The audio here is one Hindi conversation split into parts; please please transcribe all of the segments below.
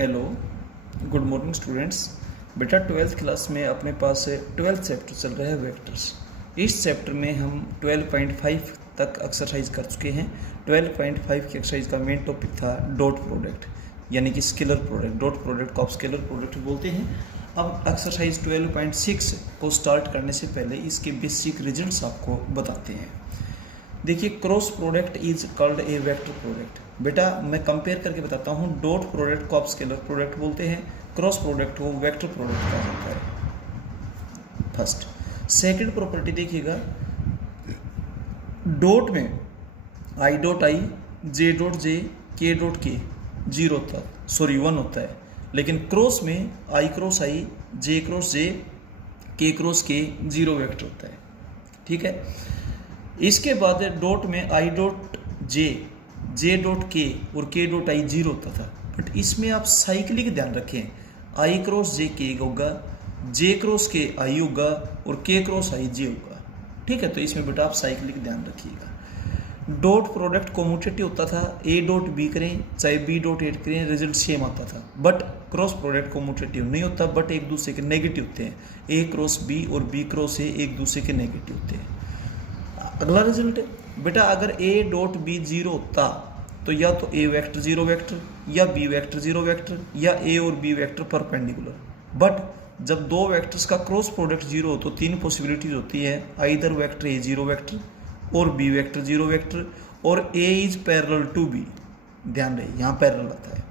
Hello, good morning students. बेटा 12th क्लास में अपने पास 12th चैप्टर चल रहा है वेक्टर्स। इस चैप्टर में हम 12.5 तक एक्सरसाइज कर चुके हैं। 12.5 की एक्सरसाइज का मेन टॉपिक था डॉट प्रोडक्ट, यानी कि स्केलर प्रोडक्ट। डॉट प्रोडक्ट को आप स्केलर प्रोडक्ट बोलते हैं। अब एक्सरसाइज 12.6 को स्टार्ट करने से पहले इसके बेसिक रिजल्ट्स आपको बताते हैं। देखिए, cross product is called a vector product. बेटा मैं कंपेयर करके बताता हूँ। डॉट प्रोडक्ट को आप स्केलर प्रोडक्ट बोलते हैं, क्रॉस प्रोडक्ट को वेक्टर प्रोडक्ट कहा जाता है। फर्स्ट। सेकंड प्रॉपर्टी देखिएगा, डॉट में I dot I, J dot J, के डॉट के 0 होता है, 1 होता है। लेकिन क्रॉस में आई क्रॉस आई, जे क्रॉस जे, के क्रॉस के 0 वेक्टर होता है। ठीक है। इसके बाद डॉट में I dot J, J dot के और के डॉट आई 0 होता था। बट इसमें आप साइक्लिक ध्यान रखें, आई क्रॉस जे के होगा, जे क्रॉस के आई होगा और के क्रॉस आई जे होगा। ठीक है, तो इसमें बेटा आप साइक्लिक ध्यान रखिएगा। डॉट प्रोडक्ट कॉम्यूटेटिव होता था, ए डॉट बी करें चाहे बी डॉट ए करें, रिजल्ट सेम आता था। बट क्रॉस प्रोडक्ट कॉम्यूटेटिव नहीं होता, बट एक दूसरे के नेगेटिव होते हैं। ए क्रॉस बी और बी क्रॉस ए एक दूसरे के नेगेटिव होते हैं। अगला रिजल्ट है बेटा, अगर ए डॉट बी 0 होता तो या तो ए वेक्टर 0 वेक्टर या बी वेक्टर 0 वेक्टर या ए और बी वेक्टर परपेंडिकुलर। बट जब दो वेक्टर्स का क्रॉस प्रोडक्ट 0 हो तो 3 पॉसिबिलिटीज होती है, आइदर वेक्टर ए 0 वेक्टर और बी वेक्टर 0 वेक्टर और ए इज पैरेलल टू बी। ध्यान रहे, यहाँ पैरेलल आता है।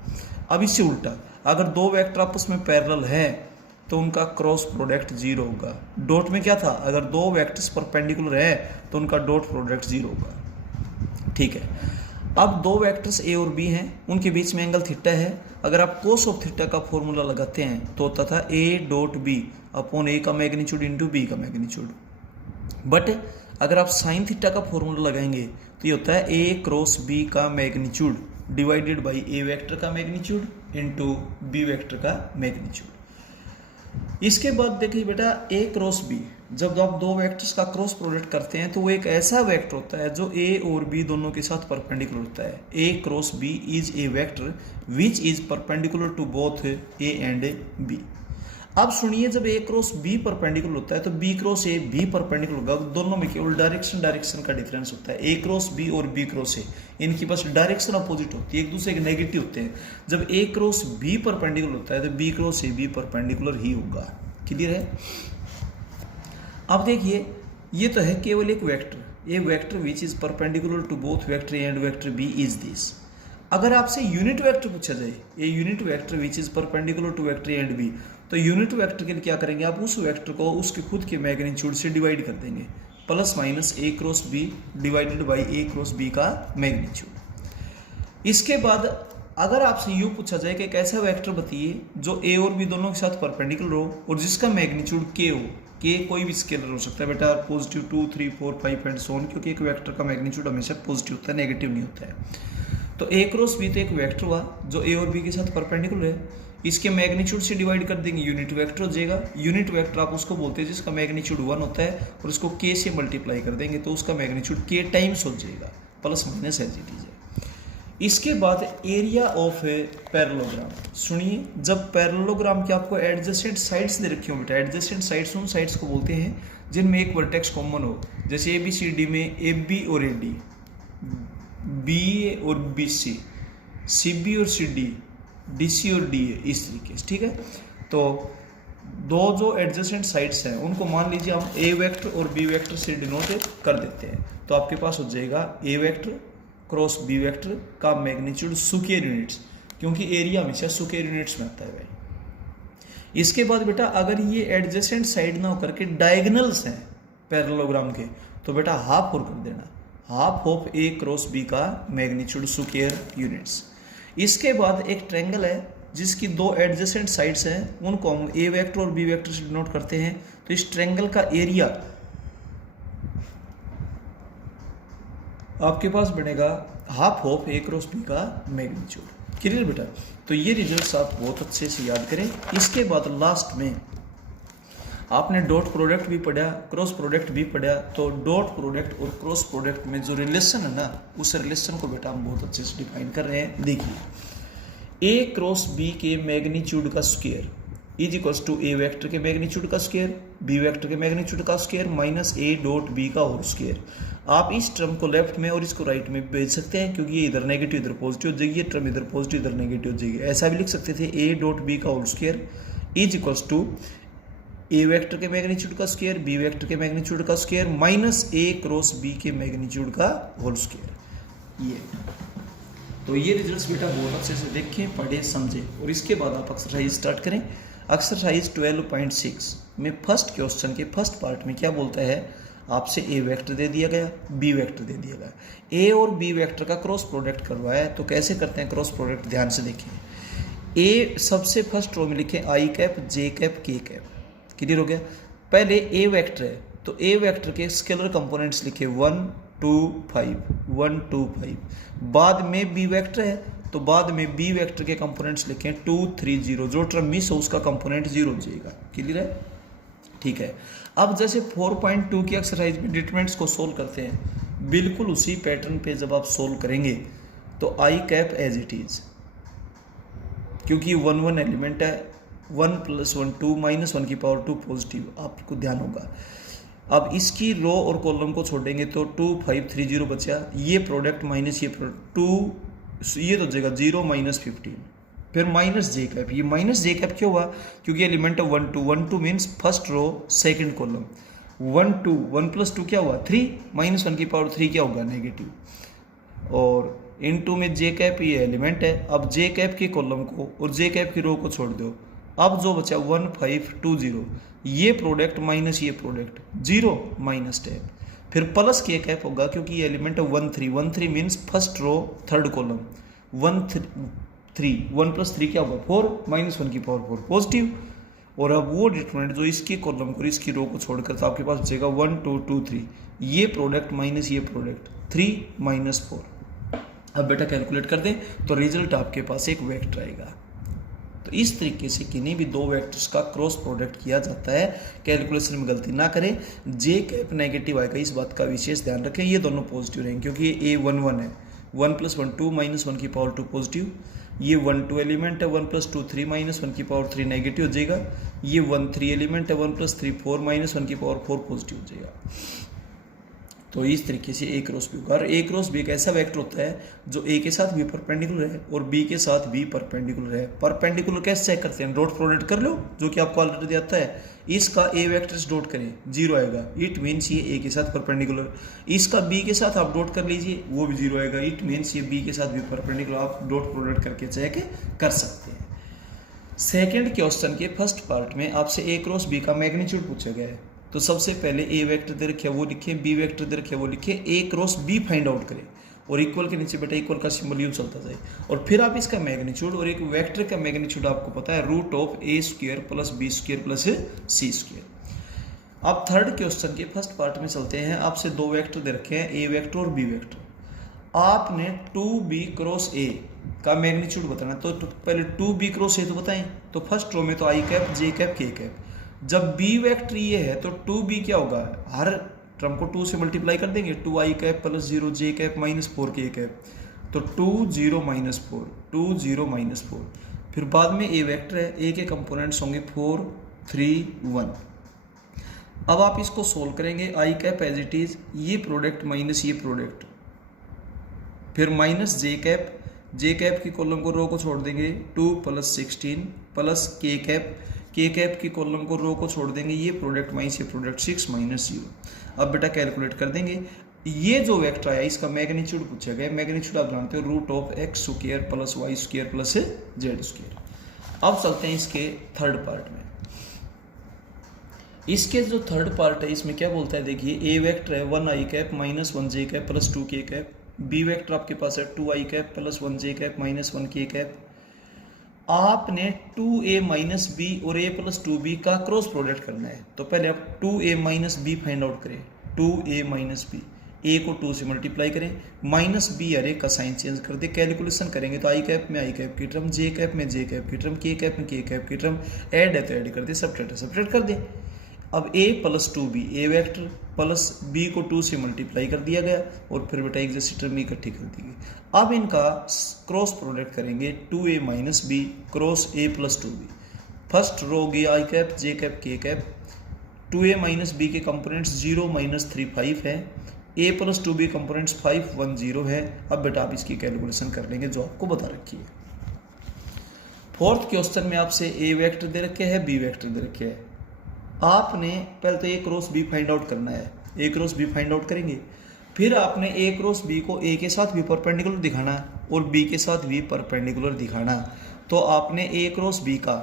अब इससे उल्टा, अगर दो वेक्टर आपस में पैरेलल है तो उनका क्रॉस प्रोडक्ट 0 होगा। डॉट में क्या था, अगर दो वेक्टर्स परपेंडिकुलर है तो उनका डॉट प्रोडक्ट 0 होगा। ठीक है। अब दो वेक्टर्स ए और बी हैं, उनके बीच में एंगल थीटा है। अगर आप कोस ऑफ थीटा का फॉर्मूला लगाते हैं तो होता था ए डॉट बी अपॉन ए का मैग्नीट्यूड इंटू बी का मैग्नीट्यूड। बट अगर आप साइन थीटा का फॉर्मूला लगाएंगे तो ये होता है ए क्रॉस बी का magnitude divided by A vector का मैग्नीट्यूड इंटू बी वेक्टर का मैग्नीट्यूड। इसके बाद देखिए बेटा, ए क्रॉस बी, जब आप दो वेक्टर्स का क्रॉस प्रोडक्ट करते हैं तो वो एक ऐसा वेक्टर होता है जो ए और बी दोनों के साथ परपेंडिकुलर होता है। A cross B is a vector which is perpendicular to both A and B. अब सुनिए, जब ए क्रॉस बी परपेंडिकुलर होता है तो बी क्रॉस ए भी परपेंडिकुलर होगा। दोनों में केवल डायरेक्शन का डिफरेंस होता है। ए क्रॉस बी और बी क्रॉस ए, इनकी बस डायरेक्शन अपोजिट होती है, एक दूसरे के नेगेटिव होते हैं। जब ए क्रॉस बी परपेंडिकुलर होता है तो बी क्रॉस ए भी परपेंडिकुलर ही होगा। क्लियर है। अब देखिए, ये तो है केवल एक vector, a vector which is perpendicular to both vector A and vector B is this. अगर आपसे यूनिट वेक्टर पूछा जाए, a unit vector which is perpendicular to vector A and B, तो यूनिट वेक्टर के लिए क्या करेंगे, आप उस वेक्टर को उसके खुद के मैग्नीट्यूड से डिवाइड कर देंगे, plus minus a cross b divided by a cross B का मैग्नीट्यूड। इसके बाद अगर आपसे यूँ पूछा जाए कि एक ऐसा वेक्टर बताइए जो ए और बी दोनों के साथ परपेंडिकुलर हो और जिसका मैग्नीट्यूड के हो। के कोई भी स्केलर हो सकता है बेटा, पॉजिटिव 2, 3, 4, 5 एंड सो ऑन, क्योंकि एक वेक्टर का मैग्नीट्यूड हमेशा पॉजिटिव होता है, नेगेटिव नहीं होता है। तो ए क्रॉस बी तो एक वेक्टर हुआ जो ए और बी के साथ परपेंडिकुलर है। इसके मैग्नीट्यूड से डिवाइड कर देंगे, यूनिट वेक्टर हो जाएगा। यूनिट वेक्टर आप उसको बोलते हैं जिसका मैग्नीट्यूड 1 होता है और उसको के से मल्टीप्लाई कर देंगे तो उसका मैग्नीट्यूड के टाइम्स हो जाएगा, plus minus as it is है। इसके बाद एरिया ऑफ ए पैरेललोग्राम। सुनिए, जब पैरेललोग्राम के आपको एडजेसेंट साइड्स दे रखी हो बेटा, एडजेसेंट साइड्स उन साइड्स को बोलते हैं जिनमें एक वर्टेक्स कॉमन हो। जैसे ए बी सी डी में ए बी और ए डी, बी ए और बी सी, सी बी और सी डी, डी सी और डी ए, इस तरीके से। ठीक है। तो दो जो एडजेसेंट साइड्स हैं उनको मान लीजिए हम ए वेक्टर और बी वेक्टर से डिनोट कर देते हैं, तो आपके पास हो जाएगा ए वेक्टर क्रॉस बी वेक्टर का मैग्नीट्यूड स्क्वायर यूनिट्स, क्योंकि एरिया हमेशा स्क्वायर यूनिट्स में आता है भाई। इसके बाद बेटा, अगर ये एडजेसेंट साइड ना होकर के डायगोनल्स हैं पैरेललोग्राम के, तो बेटा हाफ और कर देना, half of a cross B का मैग्नीट्यूड स्क्वायर यूनिट्स। इसके बाद एक ट्रायंगल है जिसकी दो एडजेसेंट साइड्स हैं, उनको हम ए वेक्टर और बी वेक्टर से डिनोट करते हैं। तो इस ट्रायंगल का एरिया आपके पास बनेगा half of a cross B का मैग्नीट्यूड। क्लियर बेटा। तो ये रिजल्ट्स आप बहुत अच्छे से याद करें। इसके बाद लास्ट में आपने डॉट प्रोडक्ट भी पढ़ा, क्रॉस प्रोडक्ट भी पढ़ा। तो डॉट प्रोडक्ट और क्रॉस प्रोडक्ट में जो रिलेशन है ना, उस रिलेशन को बेटा हम बहुत अच्छे से डिफाइन कर रहे हैं। देखिए, ए क्रॉस बी के मैग्नीट्यूड का square is equals to a vector के मैग्नीट्यूड का स्क्वायर बी वेक्टर के मैग्नीट्यूड का square minus a dot b का होल स्क्वायर। आप इस टर्म को लेफ्ट में और इसको राइट में भेज सकते हैं, क्योंकि ये इधर नेगेटिव इधर पॉजिटिव हो जाएगी, ये टर्म इधर पॉजिटिव इधर नेगेटिव हो जाएगी। ऐसा भी लिख सकते थे ए डॉट बी का whole square is equals to a vector के मैग्नीट्यूड का स्क्वायर बी वेक्टर के मैग्नीट्यूड का square minus a cross B के मैग्नीट्यूड का होल स्क्वायर। ये तो ये रिजल्ट्स बेटा बहुत अच्छे से देखें, पढ़े, समझे, और इसके बाद आप एक्सरसाइज स्टार्ट करें। एक्सरसाइज 12.6 में फर्स्ट क्वेश्चन के फर्स्ट पार्ट में क्या बोलता है, आपसे ए वेक्टर दे दिया गया, बी वेक्टर दे दिया गया, ए और बी वेक्टर का क्रॉस प्रोडक्ट करवाया है। तो कैसे करते हैं क्रॉस प्रोडक्ट, ध्यान से देखें। ए सबसे फर्स्ट रो में लिखें आई cap J cap K cap, clear हो गया। पहले ए वेक्टर है तो ए वेक्टर के स्केलर कंपोनेंट्स लिखे 1 2 5 1 2 5। बाद में बी वेक्टर है तो बाद में बी वेक्टर के कंपोनेंट्स लिखें 2 3 0। जो टर्म मिस हो उसका कंपोनेंट 0 हो जाएगा, क्लियर है, ठीक है। अब जैसे 4.2 की एक्सरसाइज में डिटरमिनेंट्स को सोल्व करते हैं, बिल्कुल उसी पैटर्न पे जब आप सोल्व करेंगे तो आई कैप एज इट इज, क्योंकि 1 1 एलिमेंट है, 1 + 1 2 -1 की पावर 2 पॉजिटिव, आपको ध्यान होगा। अब इसकी रो और कॉलम को छोड़ेंगे तो 2 5 3 0 बचा, ये प्रोडक्ट माइनस ये प्रोडक्ट 2, ये तो जाएगा 0 -15, फिर माइनस जे कैप। ये माइनस जे कैप क्यों हुआ, क्योंकि एलिमेंट है 1 2 1 2 means first row second column, 1 2 1 + 2 क्या हुआ 3 -1 की पावर 3 क्या होगा नेगेटिव, और इन 2 में जे कैप ये एलिमेंट है। अब जे कैप के कॉलम को और जे कैप की रो को छोड़ दो, अब जो बचा 1 5 2 0, ये प्रोडक्ट माइनस ये प्रोडक्ट 0 माइनस टैप, फिर प्लस के कैप होगा, क्योंकि ये एलिमेंट है 1 3 1 3 means first row third column, 1 3 1 + 3 क्या होगा 4 -1 की पावर 4 पॉजिटिव। और अब वो डिटरमिनेंट जो इसके कॉलम को इसकी रो को छोड़कर, तो आपके पास बचेगा 1 2 2 3, ये प्रोडक्ट माइनस ये प्रोडक्ट 3 -4। अब बेटा कैलकुलेट कर दें तो रिजल्ट आपके पास एक वेक्टर आएगा। तो इस तरीके से किन्हीं भी दो वेक्टर्स का क्रॉस प्रोडक्ट किया जाता है। कैलकुलेशन में गलती ना करें, जे कैप नेगेटिव आएगा, इस बात का विशेष ध्यान रखें। ये दोनों पॉजिटिव रहेंगे क्योंकि ये A1 1 है, 1 + 1 2 -1 की पावर 2 पॉजिटिव। ये 1 2 एलिमेंट है, 1 + 2 3 -1 की पावर 3 नेगेटिव हो जाएगा। ये 1 3 एलिमेंट है, 1 + 3 4 -1 की पावर 4 पॉजिटिव हो जाएगा। तो इस तरीके से ए क्रॉस बी होगा। और ए क्रॉस बी एक ऐसा वेक्टर होता है जो ए के साथ भी परपेंडिकुलर है और बी के साथ भी परपेंडिकुलर है। परपेंडिकुलर कैसे चेक करते हैं, डॉट प्रोडक्ट कर लो, जो कि आपको ऑलरेडी आता है। इसका ए वेक्टर से डॉट करें 0 आएगा, इट मीन्स ये ए के साथ परपेंडिकुलर। इसका बी के साथ आप डॉट कर लीजिए, वो भी 0 आएगा, इट मीन्स ये बी के साथ भी परपेंडिकुलर। आप डॉट प्रोडक्ट करके चेक कर सकते हैं। सेकेंड क्वेश्चन के फर्स्ट पार्ट में आपसे ए क्रॉस बी का मैग्नीट्यूड पूछा गया है। तो सबसे पहले ए वेक्टर दे रखे वो लिखे, बी वेक्टर दे रखे वो लिखे, ए क्रॉस बी फाइंड आउट करें और इक्वल के नीचे बेटा इक्वल का सिंबल यूज चलता जाए। और फिर आप इसका मैग्नीट्यूड, और एक वेक्टर का मैग्नीट्यूड आपको पता है √(a² + b² + c²। अब थर्ड क्वेश्चन के फर्स्ट पार्ट में चलते हैं। आपसे दो वेक्टर दे रखे हैं, ए वेक्टर और बी वेक्टर। आपने 2b क्रॉस ए का मैग्नीट्यूड बताना। तो पहले 2b क्रॉस ए तो बताएं। तो फर्स्ट रो में तो आई cap J cap K cap. जब बी वेक्टर ये है तो 2b क्या होगा, हर टर्म को 2 से मल्टीप्लाई कर देंगे, 2i कैप + 0 j कैप -4 के कैप। तो 2 0 -4 2 0 -4। फिर बाद में ए वेक्टर है, ए के कंपोनेंट्स होंगे 4 3 1। अब आप इसको सोल्व करेंगे, आई कैप एज इट इज, ये प्रोडक्ट माइनस ये प्रोडक्ट, फिर माइनस जे कैप की कॉलम को रो को छोड़ देंगे, 2 + 16 प्लस के कैप की कॉलम को रो को छोड़ देंगे, ये प्रोडक्ट माइनस ये प्रोडक्ट 6 -0। अब बेटा कैलकुलेट कर देंगे। ये जो वेक्टर आया इसका मैग्नीट्यूड पूछा गया। मैग्नीट्यूड आप जानते हो √(x² + y² + z²। अब चलते हैं इसके थर्ड पार्ट में। इसके जो थर्ड पार्ट है इसमें क्या बोलता है, देखिए ए वेक्टर है 1i cap -1 j cap + 2 k cap. B vector आपके पास है 2i cap + 1 j cap -1 k cap. आपने 2a - b और a + 2b का क्रॉस प्रोडक्ट करना है। तो पहले आप 2a - b फाइंड आउट करें, 2a - b, a को 2 से मल्टीप्लाई करें, -b अरे का साइन चेंज कर दे। कैलकुलेशन करेंगे तो आई कैप में आई कैप की टर्म, जे कैप में जे कैप की टर्म, के कैप में के कैप की टर्म, ऐड है तो ऐड कर दे, सब्ट्रैक्ट है सब्ट्रैक्ट कर दे। अब a plus 2b, A vector plus b को 2 से मल्टीप्लाई कर दिया गया और फिर बेटा एक जैसी टर्म इकट्ठी कर दी गई। अब इनका क्रॉस प्रोडक्ट करेंगे 2a minus B cross a plus 2b। First row होगी I cap J cap K cap, 2a minus B के कंपोनेंट्स 0 माइनस 3 5 है, a प्लस 2b कंपोनेंट्स 5 1 0 है। अब बेटा आप इसकी कैलकुलेशन कर लेंगे जो आपको बता रखी है। फोर्थ क्वेश्चन में आपसे a वेक्टर दे रखे है, b वेक्टर दे रखे है। आपने पहले तो a cross b find out करना है, a cross b find out करेंगे, फिर आपने a क्रॉस b को a के साथ भी परपेंडिकुलर दिखाना और b के साथ भी परपेंडिकुलर दिखाना। तो आपने a क्रॉस b का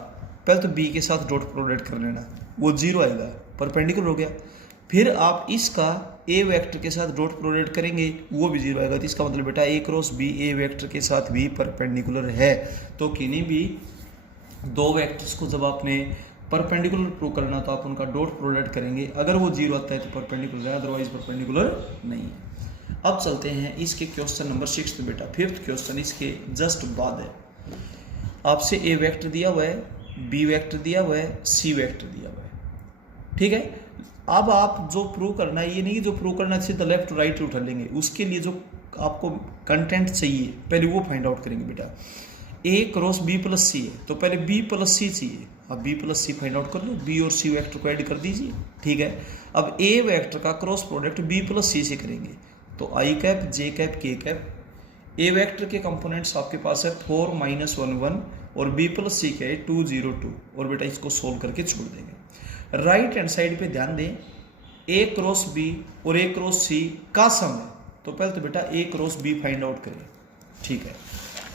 पहले तो b के साथ डॉट प्रोडक्ट कर लेना, वो 0 आएगा, परपेंडिकुलर हो गया। फिर आप इसका a वेक्टर के साथ डॉट प्रोडक्ट करेंगे, वो भी 0 आएगा। तो इसका मतलब बेटा a cross b a vector के साथ भी परपेंडिकुलर है। तो किन्हीं भी दो वेक्टर्स को जब आपने परपेंडिकुलर प्रूव करना तो आप उनका डॉट प्रोडक्ट करेंगे, अगर वो 0 आता है तो परपेंडिकुलर है, अदरवाइज परपेंडिकुलर नहीं है। अब चलते हैं इसके क्वेश्चन नंबर 6 में। बेटा फिफ्थ क्वेश्चन इसके जस्ट बाद है। आपसे a वेक्टर दिया हुआ है, b वेक्टर दिया हुआ है, c वेक्टर दिया हुआ है, ठीक है। अब आप जो प्रूव करना है, ये नहीं जो प्रूव करना है सीधा लेफ्ट टू राइट उठा लेंगे, उसके लिए जो आपको कंटेंट चाहिए पहले वो फाइंड आउट करेंगे। बेटा a cross b plus c है तो पहले b प्लस c चाहिए, अब b plus c find out कर लो, b और c वेक्टर को ऐड कर दीजिए, ठीक है। अब a वेक्टर का cross product b plus c से करेंगे तो i cap J cap K cap. a vector के कंपोनेंट्स आपके पास है 4 माइनस 1 1 और b प्लस c क्या है 2 0 2, और बेटा इसको सोल्व करके छोड़ देंगे। राइट हैंड साइड पे ध्यान दें, a क्रॉस b और a क्रॉस c का सम है, तो पहले तो बेटा a cross b find out करें, ठीक है।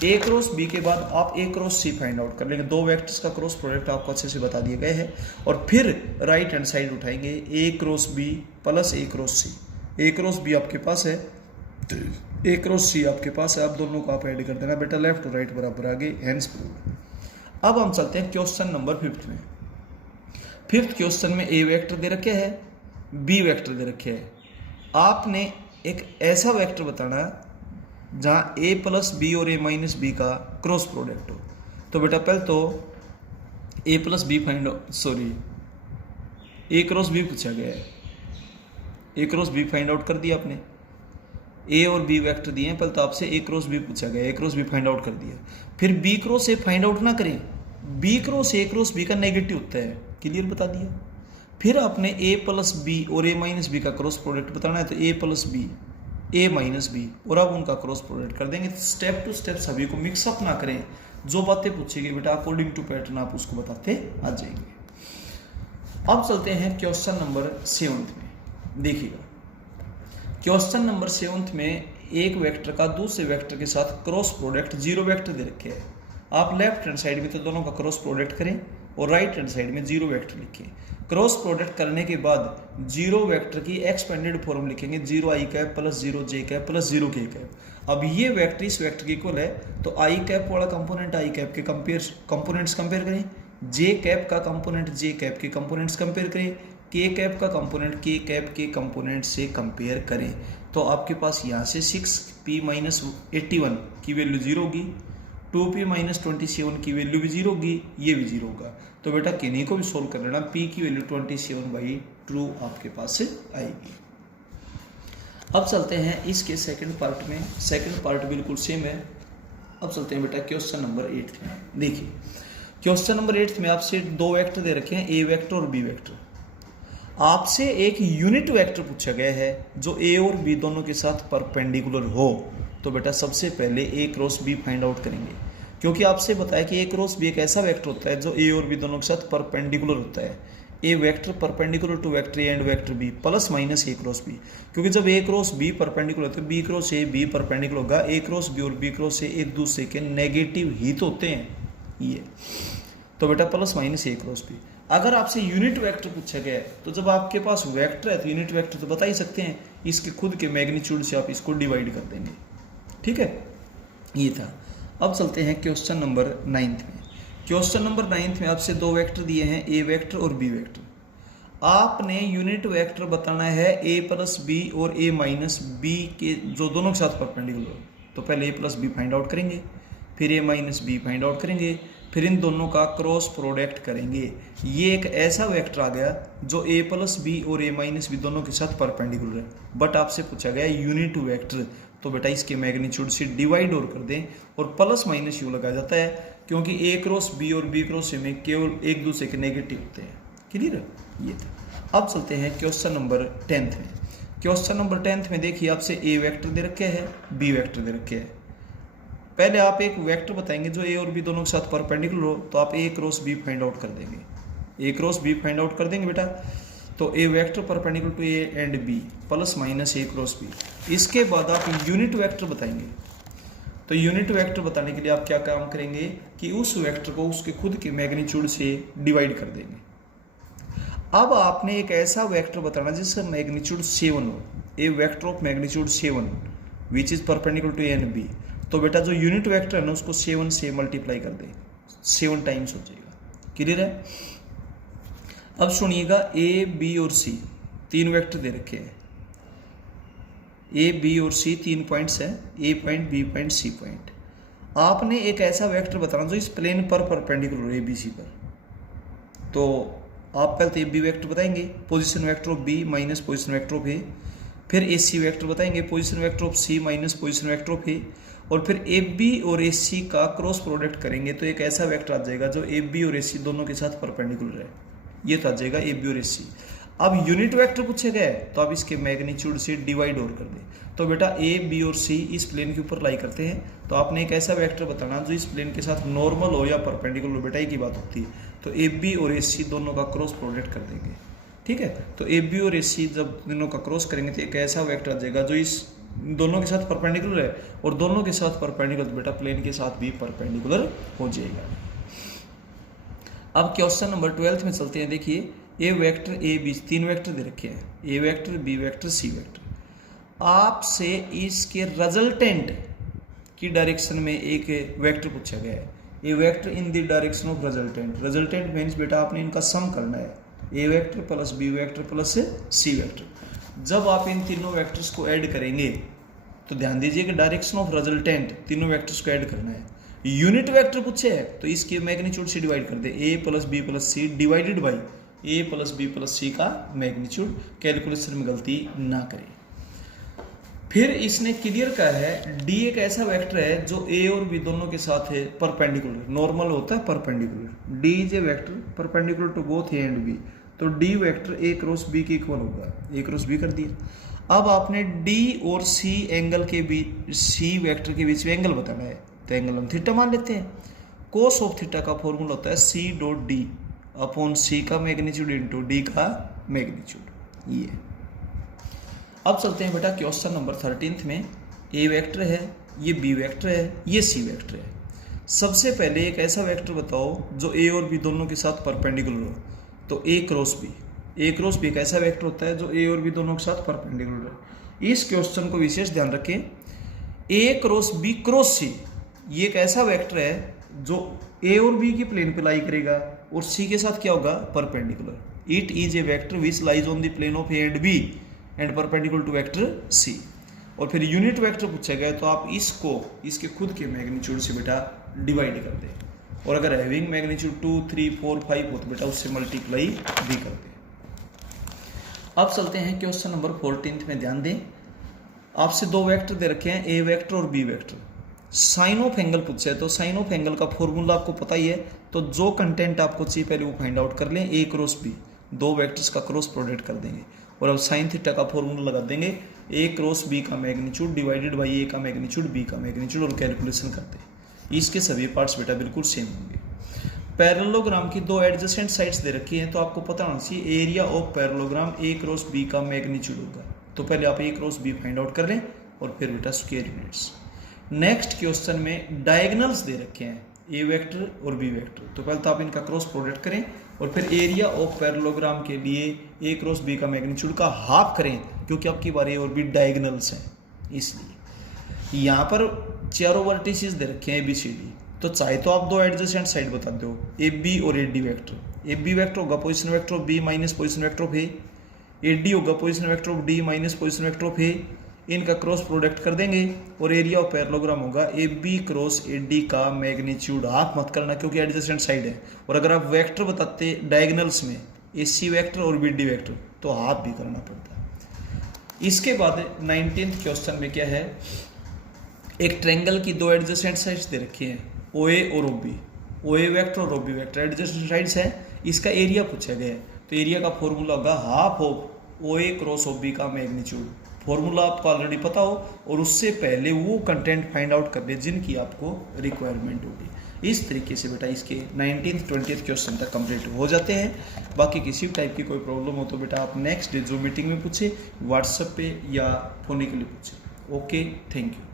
a क्रॉस b के बाद आप a cross c find out कर लेंगे, दो वेक्टर्स का क्रॉस प्रोडक्ट आपको अच्छे से बता दिए गए हैं। और फिर राइट हैंड साइड उठाएंगे a cross b plus a cross c। a cross b आपके पास है, a क्रॉस c आपके पास है, अब दोनों को आप ऐड कर देना बेटा, लेफ्ट और राइट बराबर आगे, हेंस प्रूव्ड। अब हम चलते हैं क्वेश्चन नंबर 5 में। फिफ्थ क्वेश्चन में a वेक्टर दे रखे है, b वेक्टर दे रखे है। आपने एक ऐसा वेक्टर बताना जहाँ a प्लस बी और a माइनस बी का क्रॉस प्रोडक्ट हो। तो बेटा पहले तो a plus B find, sorry a cross b पूछा गया है, a cross b find out कर दिया आपने। a और b वेक्टर दिए हैं, पहले तो आपसे a क्रॉस b पूछा गया, a cross b find out कर दिया। फिर b cross a find out ना करें, b क्रॉस a का नेगेटिव होता है, क्लियर बता दिया। फिर आपने a प्लस बी और a माइनस बी का क्रॉस प्रोडक्ट बताना है, तो a plus B a minus B, और अब उनका क्रॉस प्रोडक्ट कर देंगे। स्टेप टू स्टेप सभी को मिक्सअप ना करें, जो बातें पूछेगी बेटा अकॉर्डिंग टू पैटर्न आप उसको बताते आ जाएंगे। अब चलते हैं क्वेश्चन नंबर 7 में। देखिएगा क्वेश्चन नंबर 7 में एक वेक्टर का दूसरे वेक्टर के साथ क्रॉस प्रोडक्ट 0 वेक्टर दे रखे हैं। आप लेफ्ट हैंड साइड में तो दोनों का क्रॉस प्रोडक्ट करें और राइट हैंड साइड में 0 वेक्टर लिखें। क्रॉस प्रोडक्ट करने के बाद 0 वेक्टर की एक्सपेंडेड फॉर्म लिखेंगे, 0 i cap plus 0 j cap plus 0 k cap. अब ये वेक्टर इस वेक्टर के इक्वल है, तो i कैप वाला कंपोनेंट i कैप के कंपोनेंट्स कंपेयर करें, j कैप का कंपोनेंट j कैप के कंपोनेंट्स कंपेयर करें, k कैप का कंपोनेंट k कैप के कंपोनेंट से कंपेयर करें। तो आपके पास यहाँ से 6p माइनस 81 की वैल्यू 0 होगी, 2p माइनस 27 की वैल्यू भी 0 होगी, ये भी 0 होगा। तो बेटा किन्हीं को भी सोल्व कर लेना, p की वैल्यू 27/2 आपके पास से आएगी। अब चलते हैं इसके सेकंड पार्ट में। सेकंड पार्ट बिल्कुल सेम है। अब चलते हैं बेटा क्वेश्चन नंबर 8 में। देखिए क्वेश्चन नंबर 8 में आपसे दो वेक्टर दे रखे हैं, a वेक्टर और b वेक्टर। आपसे एक यूनिट वेक्टर पूछा गया है जो a और b दोनों के साथ परपेंडिकुलर हो। तो बेटा सबसे पहले a cross b find out करेंगे, क्योंकि आपसे बताया कि a क्रॉस b एक ऐसा वेक्टर होता है जो a और b दोनों के साथ परपेंडिकुलर होता है। a vector perpendicular to vector a and vector b plus minus a cross b, क्योंकि जब a क्रॉस b परपेंडिकुलर होता है b cross a b perpendicular होगा। a क्रॉस b और b क्रॉस a एक दूसरे के नेगेटिव ही तो होते हैं ये। तो बेटा plus minus a cross b। अगर आपसे यूनिट वेक्टर पूछा गया है तो जब आपके पास वेक्टर है तो यूनिट वेक्टर तो बता ही सकते हैं, इसके खुद के मैग्नीट्यूड से आप इसको डिवाइड कर देंगे, ठीक है। ये था। अब चलते हैं क्वेश्चन नंबर 9 में। क्वेश्चन नंबर 9 में आपसे दो वेक्टर दिए हैं, a वेक्टर और b वेक्टर। आपने यूनिट वेक्टर बताना है a प्लस बी और a माइनस बी के जो दोनों के साथ परपेंडिकुलर हो। तो पहले a plus B find out करेंगे, फिर a minus B find out करेंगे, फिर इन दोनों का क्रॉस प्रोडक्ट करेंगे। ये एक ऐसा वेक्टर आ गया जो a प्लस बी और a माइनस बी दोनों के साथ परपेंडिकुलर है, बट आपसे पूछा गया यूनिट वेक्टर, तो बेटा इसके मैग्नीट्यूड से डिवाइड और कर दें और प्लस माइनस यू लगाया जाता है क्योंकि a क्रॉस बी और b क्रॉस a में केवल एक दूसरे के नेगेटिव होते हैं। क्लियर है? ये था। अब चलते हैं क्वेश्चन नंबर 10 में। क्वेश्चन नंबर 10 में देखिए आपसे a वेक्टर दे रखे हैं, b वेक्टर दे रखे हैं। पहले आप एक वेक्टर बताएंगे जो a और b दोनों के साथ परपेंडिकुलर हो, तो आप a cross b find out कर देंगे। a cross b find out कर देंगे बेटा, तो a vector perpendicular to a and b plus minus a cross b। इसके बाद आप यूनिट वेक्टर बताएंगे। तो यूनिट वेक्टर बताने के लिए आप क्या काम करेंगे कि उस वेक्टर को उसके खुद के मैग्नीट्यूड से डिवाइड कर देंगे। अब आपने एक ऐसा वेक्टर बताना जिसका मैग्नीट्यूड 7 हो, a vector of magnitude 7 which is perpendicular to A and B. तो बेटा जो यूनिट वेक्टर है ना उसको 7 से मल्टीप्लाई कर दे, 7 टाइम्स हो जाएगा। क्लियर है? अब सुनिएगा, ए बी और सी 3 वेक्टर दे रखे हैं। ए बी और सी 3 पॉइंट्स हैं, A point, B point, C point. आपने एक ऐसा वेक्टर बताना जो इस प्लेन पर परपेंडिकुलर है, ए बी सी पर। तो आप पहले तो ए बी वेक्टर बताएंगे, position vector of B minus position vector of A. फिर ए सी वेक्टर बताएंगे, position vector of C minus position vector of A. और फिर ए बी और ए सी का क्रॉस प्रोडक्ट करेंगे तो एक ऐसा वेक्टर आ जाएगा जो ए बी और ए सी दोनों के साथ परपेंडिकुलर है। ये तो आ जाएगा ए बी और ए सी। अब यूनिट वेक्टर पूछे गए तो आप इसके मैग्नीट्यूड से डिवाइड और कर दें। तो बेटा ए बी और सी इस प्लेन के ऊपर लाई करते हैं, तो आपने एक ऐसा वेक्टर बताना जो इस प्लेन के साथ नॉर्मल हो या परपेंडिकुलर हो, बेटा एक ही बात होती है। तो ए बी और ए सी दोनों का क्रॉस प्रोडक्ट कर देंगे। ठीक है? तो ए बी और ए सी जब दोनों का क्रॉस करेंगे तो एक ऐसा वेक्टर आ जाएगा जो इस दोनों के साथ परपेंडिकुलर है, और दोनों के साथ परपेंडिकुलर तो बेटा प्लेन के साथ भी परपेंडिकुलर हो जाएगा। अब क्वेश्चन नंबर 12 में चलते हैं। देखिए, A vector A B 3 vector दे रखे हैं, A vector B vector C vector. आपसे इसके रिजल्टेंट की डायरेक्शन में एक वेक्टर पूछा गया है, A vector in the direction of resultant. Resultant means बेटा आपने इनका सम करना है, A vector plus B vector plus C vector. जब आप इन तीनों वेक्टर्स को ऐड करेंगे तो ध्यान दीजिए कि डायरेक्शन ऑफ रिजल्टेंट तीनों वेक्टर्स को ऐड करना है। यूनिट वेक्टर पूछे है तो इसके मैग्नीट्यूड से डिवाइड कर दे, A plus B plus C divided by A plus B plus C का मैग्नीट्यूड। कैलकुलेशन में गलती ना करें। फिर इसने क्लियर कहा है डी एक ऐसा वेक्टर है जो ए और बी दोनों के साथ है परपेंडिकुलर, नॉर्मल होता है perpendicular. D is a vector perpendicular to both A and B, तो D vector A cross B के इक्वल होगा, ए क्रॉस बी कर दिया। अब आपने डी और सी एंगल के बीच, सी वेक्टर के बीच में एंगल बताना है, तो एंगल हम थीटा मान लेते हैं। कोस ऑफ थीटा का फॉर्मूला होता है सी डॉट डी अपॉन सी का मैग्नीट्यूड इंटू डी का मैग्नीट्यूड। ये अब चलते हैं बेटा क्वेश्चन नंबर 13 में। ए वेक्टर है, ये बी वेक्टर है, ये सी वेक्टर है। सबसे पहले एक ऐसा वेक्टर बताओ जो ए और बी दोनों के साथ परपेंडिकुलर हो, तो ए क्रॉस बी। ए क्रॉस बी एक ऐसा वेक्टर होता है जो ए और बी दोनों के साथ परपेंडिकुलर है। इस क्वेश्चन को विशेष ध्यान रखें, ए क्रॉस बी क्रॉस सी ये एक ऐसा वेक्टर है जो ए और बी की प्लेन पे लाई करेगा और सी के साथ क्या होगा, perpendicular. It is a vector which lies on the plane of A and B and perpendicular to vector C. और फिर यूनिट वेक्टर पूछा गया तो आप इसको इसके खुद के मैग्नीट्यूड से बेटा डिवाइड कर दें, और अगर हैविंग मैग्नीट्यूड 2, 3, 4, 5 हो तो बेटा उससे मल्टीप्लाई भी कर दें। अब चलते हैं क्वेश्चन नंबर 14 में। ध्यान दें, आपसे 2 वेक्टर दे रखे हैं, ए वेक्टर और B vector. Sine of angle पूछे है तो साइन ऑफ एंगल का फॉर्मूला आपको पता ही है, तो जो कंटेंट आपको चाहिए पहले वो फाइंड आउट कर लें। ए क्रॉस बी 2 वेक्टर्स का क्रॉस प्रोडक्ट कर देंगे, और अब साइन थीटा का फॉर्मूला लगा देंगे, ए क्रॉस बी का मैग्नीट्यूड डिवाइडेड बाई ए का मैग्नीट्यूड बी का मैग्नीट्यूड, और कैलकुलेशन करते हैं। इसके सभी पार्ट्स बेटा बिल्कुल सेम होंगे। पैरेललोग्राम की 2 एडजेसेंट साइड्स दे रखी हैं, तो आपको पता होना चाहिए area of parallelogram A cross B का मैग्नीट्यूड होगा। तो पहले आप A cross B find out कर लें और फिर बेटा स्क्वायर यूनिट्स। नेक्स्ट क्वेश्चन में डायगोनल्स दे रखे हैं, ए वेक्टर और बी वेक्टर। तो पहले तो आप इनका क्रॉस प्रोडक्ट करें और फिर एरिया ऑफ पैरेललोग्राम के लिए ए क्रॉस बी का मैग्नीट्यूड का हाफ करें, क्योंकि आपकी बार ए और बी डायगोनल्स हैं इसलिए। यहाँ पर चारों वर्टिसेस दे रखे हैं ए बी सी डी, तो चाहे तो आप 2 एडजेसेंट साइड बता दो, ए बी और A D vector. A B vector होगा position vector of B minus position vector of A D होगा position vector of D minus position vector of A इनका क्रॉस प्रोडक्ट कर देंगे और एरिया ऑफ पैरेललोग्राम होगा A B cross A D का मैग्नीट्यूड। हाफ मत करना क्योंकि एडजेसेंट साइड है। और अगर आप वेक्टर बताते डायगोनल्स में ए सी वेक्टर और बी डी वेक्टर तो हाफ भी करना पड़ता है। इसके बाद 19th क्वेश्चन में क्या है, एक ट्रायंगल की दो एडजेसेंट साइड्स दे रखी हैं ओ ए और O B. O A vector और O B vector adjacent sides है, इसका एरिया पूछा गया है। तो एरिया का फॉर्मूला होगा half of O A cross O B का मैग्नीट्यूड। फॉर्मूला आपको ऑलरेडी पता हो और उससे पहले वो कंटेंट फाइंड आउट कर ले जिनकी आपको रिक्वायरमेंट होगी। इस तरीके से बेटा इसके 19th 20th क्वेश्चन तक कंप्लीट हो जाते हैं। बाकी किसी टाइप की कोई प्रॉब्लम हो तो बेटा आप नेक्स्ट डे जो मीटिंग में पूछे, व्हाट्सएप पे या फोनिकली पूछे। Okay, thank you.